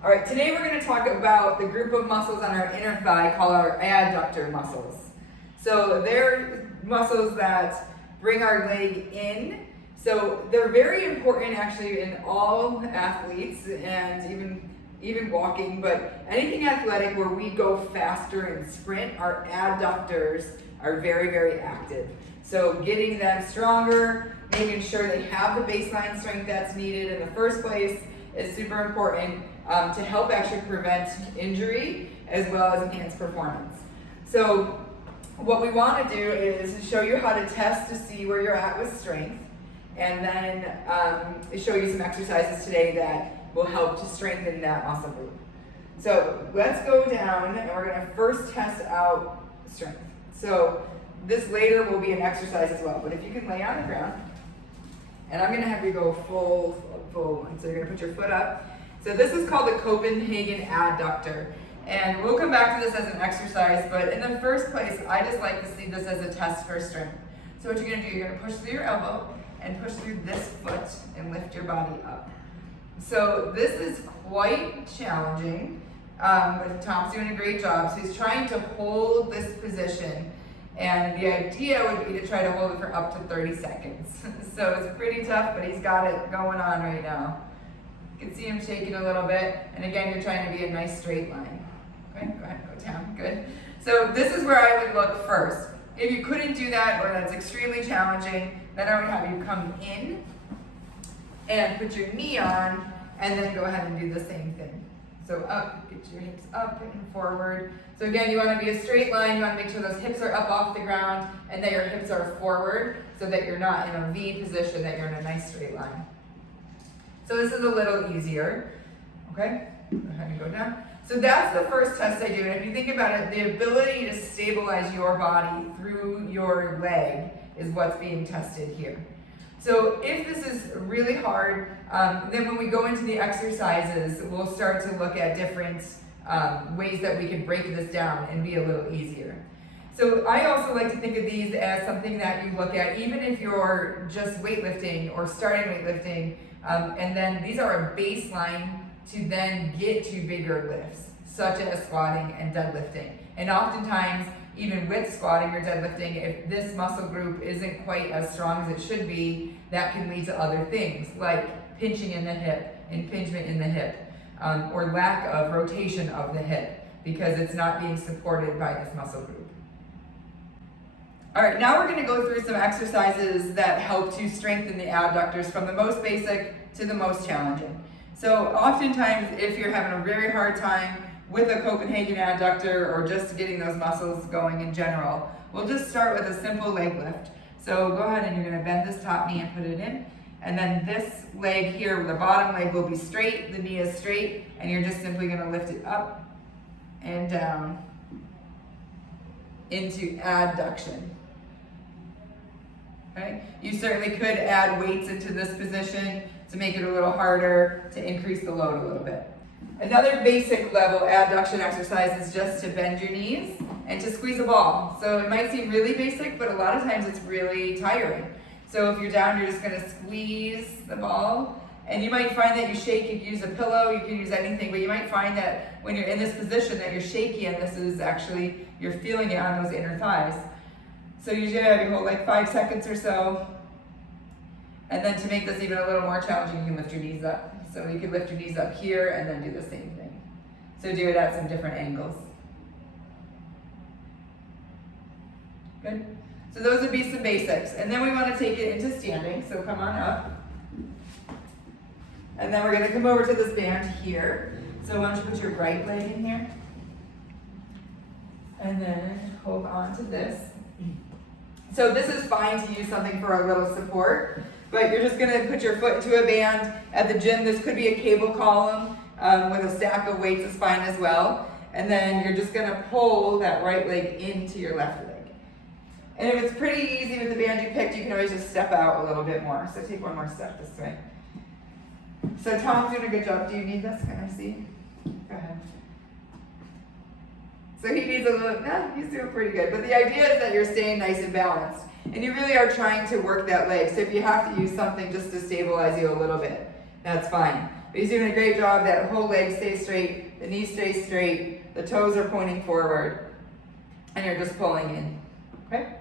All right, today we're going to talk about the group of muscles on our inner thigh called our adductor muscles. So they're muscles that bring our leg in. So they're very important actually in all athletes and even walking, but anything athletic where we go faster and sprint, our adductors are very, very active. So getting them stronger, making sure they have the baseline strength that's needed in the first place is super important to help actually prevent injury as well as enhance performance. So what we want to do is show you how to test to see where you're at with strength, and then show you some exercises today that will help to strengthen that muscle group. So let's go down and we're going to first test out strength. So this later will be an exercise as well, but if you can lay on the ground, and I'm going to have you go full one. So you're going to put your foot up. So this is called the Copenhagen adductor. And we'll come back to this as an exercise, but in the first place, I just like to see this as a test for strength. So what you're going to do, you're going to push through your elbow and push through this foot and lift your body up. So this is quite challenging, but Tom's doing a great job. So he's trying to hold this position, and the idea would be to try to hold it for up to 30 seconds. So it's pretty tough, but he's got it going on right now. You can see him shaking a little bit, and again, you're trying to be a nice straight line. Okay, go ahead, go down, good. So this is where I would look first. If you couldn't do that, or that's extremely challenging, then I would have you come in and put your knee on, and then go ahead and do the same thing. So up, get your hips up and forward. So again, you want to be a straight line. You want to make sure those hips are up off the ground and that your hips are forward so that you're not in a V position, that you're in a nice straight line. So this is a little easier. Okay, go ahead and go down. So that's the first test I do. And if you think about it, the ability to stabilize your body through your leg is what's being tested here. So if this is really hard, then when we go into the exercises, we'll start to look at different ways that we can break this down and be a little easier. So I also like to think of these as something that you look at even if you're just weightlifting or starting weightlifting, and then these are a baseline to then get to bigger lifts, such as squatting and deadlifting. And oftentimes, even with squatting or deadlifting, if this muscle group isn't quite as strong as it should be, that can lead to other things like pinching in the hip, impingement in the hip, or lack of rotation of the hip because it's not being supported by this muscle group. All right, now we're going to go through some exercises that help to strengthen the adductors from the most basic to the most challenging. So oftentimes, if you're having a very hard time with a Copenhagen adductor or just getting those muscles going in general, we'll just start with a simple leg lift. So go ahead and you're going to bend this top knee and put it in. And then this leg here, the bottom leg will be straight, the knee is straight, and you're just simply going to lift it up and down into adduction. Okay? You certainly could add weights into this position to make it a little harder, to increase the load a little bit. Another basic level adduction exercise is just to bend your knees and to squeeze a ball. So it might seem really basic, but a lot of times it's really tiring. So if you're down, you're just going to squeeze the ball. And you might find that you shake, you can use a pillow, you can use anything, but you might find that when you're in this position that you're shaky, and this is actually, you're feeling it on those inner thighs. So usually you hold like 5 seconds or so. And then to make this even a little more challenging, you can lift your knees up. So you can lift your knees up here and then do the same thing. So do it at some different angles. Good. So those would be some basics. And then we want to take it into standing. So come on up. And then we're going to come over to this band here. So why don't you put your right leg in here. And then hold on to this. So this is fine to use something for a little support. But you're just going to put your foot into a band. At the gym, this could be a cable column with a stack of weights is fine as well. And then you're just going to pull that right leg into your left leg. And if it's pretty easy with the band you picked, you can always just step out a little bit more. So take one more step this way. So Tom's doing a good job. Do you need this? Can I see? Go ahead. So he needs a little, he's doing pretty good. But the idea is that you're staying nice and balanced. And you really are trying to work that leg. So if you have to use something just to stabilize you a little bit, that's fine. But he's doing a great job. That whole leg stays straight, the knee stays straight, the toes are pointing forward, and you're just pulling in, okay?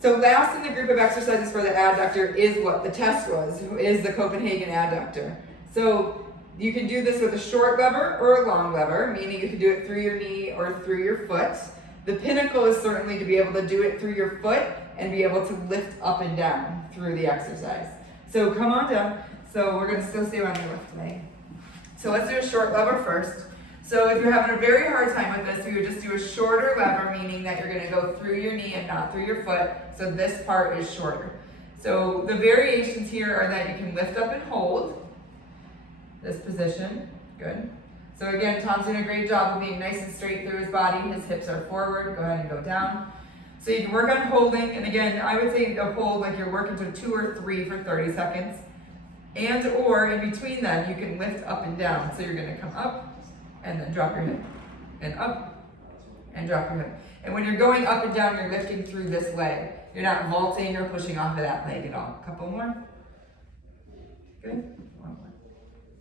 So last in the group of exercises for the adductor is what the test was, is the Copenhagen adductor. So you can do this with a short lever or a long lever, meaning you can do it through your knee or through your foot. The pinnacle is certainly to be able to do it through your foot and be able to lift up and down through the exercise. So come on down. So we're going to still stay on your left leg. So let's do a short lever first. So if you're having a very hard time with this, we would just do a shorter lever, meaning that you're going to go through your knee and not through your foot. So this part is shorter. So the variations here are that you can lift up and hold this position. Good. So again, Tom's doing a great job of being nice and straight through his body. His hips are forward. Go ahead and go down. So you can work on holding. And again, I would say to hold like you're working to 2 or 3 for 30 seconds. And or in between them, you can lift up and down. So you're going to come up and then drop your hip. And up and drop your hip. And when you're going up and down, you're lifting through this leg. You're not vaulting or pushing off of that leg at all. A couple more. Good. One more.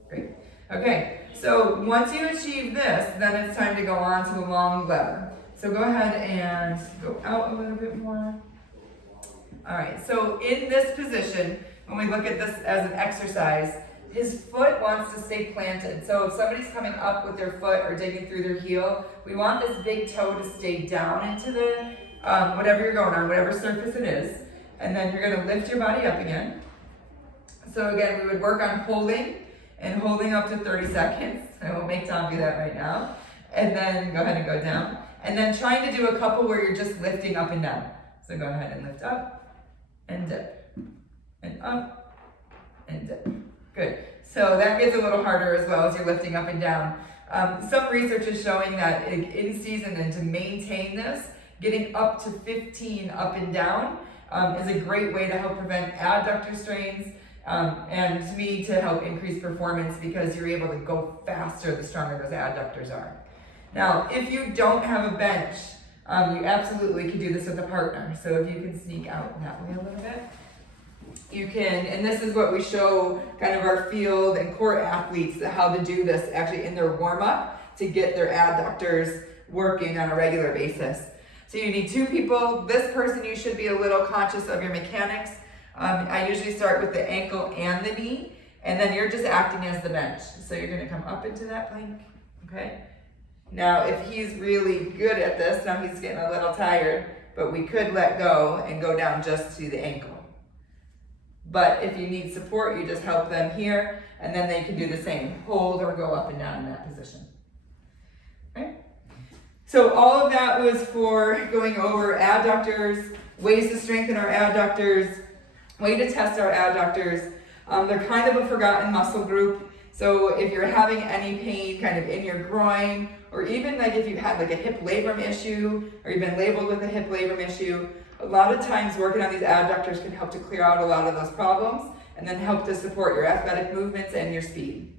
Great. Okay, so once you achieve this, then it's time to go on to the long lever. So go ahead and go out a little bit more. All right, so in this position, when we look at this as an exercise, his foot wants to stay planted. So if somebody's coming up with their foot or digging through their heel, we want this big toe to stay down into the, whatever you're going on, whatever surface it is. And then you're gonna lift your body up again. So again, we would work on holding and holding up to 30 seconds. I won't make Tom do that right now. And then go ahead and go down. And then trying to do a couple where you're just lifting up and down. So go ahead and lift up and dip. And up and dip. Good. So that gets a little harder as well as you're lifting up and down. Some research is showing that in season and to maintain this, getting up to 15 up and down is a great way to help prevent adductor strains. And to me, to help increase performance because you're able to go faster the stronger those adductors are. Now, if you don't have a bench, you absolutely can do this with a partner. So if you can sneak out that way a little bit, you can, and this is what we show kind of our field and court athletes how to do this actually in their warm-up to get their adductors working on a regular basis. So you need 2 people. This person, you should be a little conscious of your mechanics. I usually start with the ankle and the knee, and then you're just acting as the bench. So you're gonna come up into that plank, okay? Now, if he's really good at this, now he's getting a little tired, but we could let go and go down just to the ankle. But if you need support, you just help them here, and then they can do the same. Hold or go up and down in that position, okay? So all of that was for going over adductors, ways to strengthen our adductors, way to test our adductors. They're kind of a forgotten muscle group. So if you're having any pain kind of in your groin, or even like if you had like a hip labrum issue, or you've been labeled with a hip labrum issue, a lot of times working on these adductors can help to clear out a lot of those problems and then help to support your athletic movements and your speed.